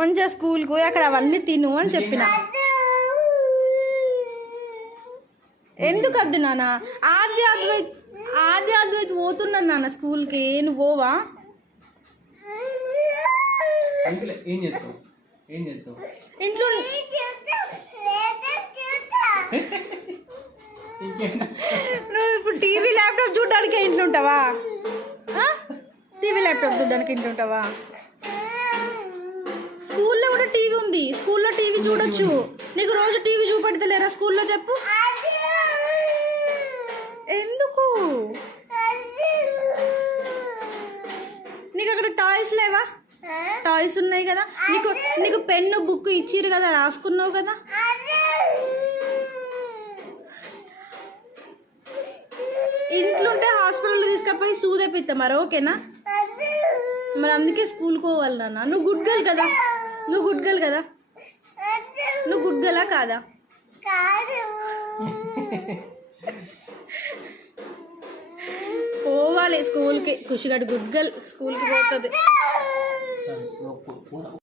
మంచిగా స్కూల్కి పోయి అక్కడ అవన్నీ తిను అని చెప్పిన. ఎందుకు వద్దు నాన్న? ఆద్య అద్వైత్ పోతున్నాను నాన్న స్కూల్కి. నువ్వు పోవా? ఇంట్లో నువ్వు ఇప్పుడు టీవీ ల్యాప్టాప్ చూడడానికి ఇంట్లో ఉంటావా? టీవీ ల్యాప్టాప్ చూడడానికి ఇంట్లో ఉంటావా? స్కూల్లో కూడా టీవీ ఉంది, స్కూల్లో టీవీ చూడొచ్చు. నీకు రోజు టీవీ చూపెడతలేరా స్కూల్లో? చెప్పు ఎందుకు? నీకు అక్కడ టాయ్స్ లేవా? టాయ్స్ ఉన్నాయి కదా. నీకు పెన్ను బుక్ ఇచ్చిరు కదా, రాసుకున్నావు కదా. ఇంట్లో ఉంటే హాస్పిటల్ తీసుకపోయి సూదేపిస్తా మరి, ఓకేనా? మరి అందుకే స్కూల్కి పోవాలి నాన్న. నువ్వు గుడ్ గర్ల్ కదా, నువ్వు గుడ్ గర్ల్ కదా, నువ్వు గుడ్ గర్లా కాదా? పోవాలి స్కూల్కి. ఖుషిగాడు గుడ్ గర్ల్, స్కూల్కి పోతుంది.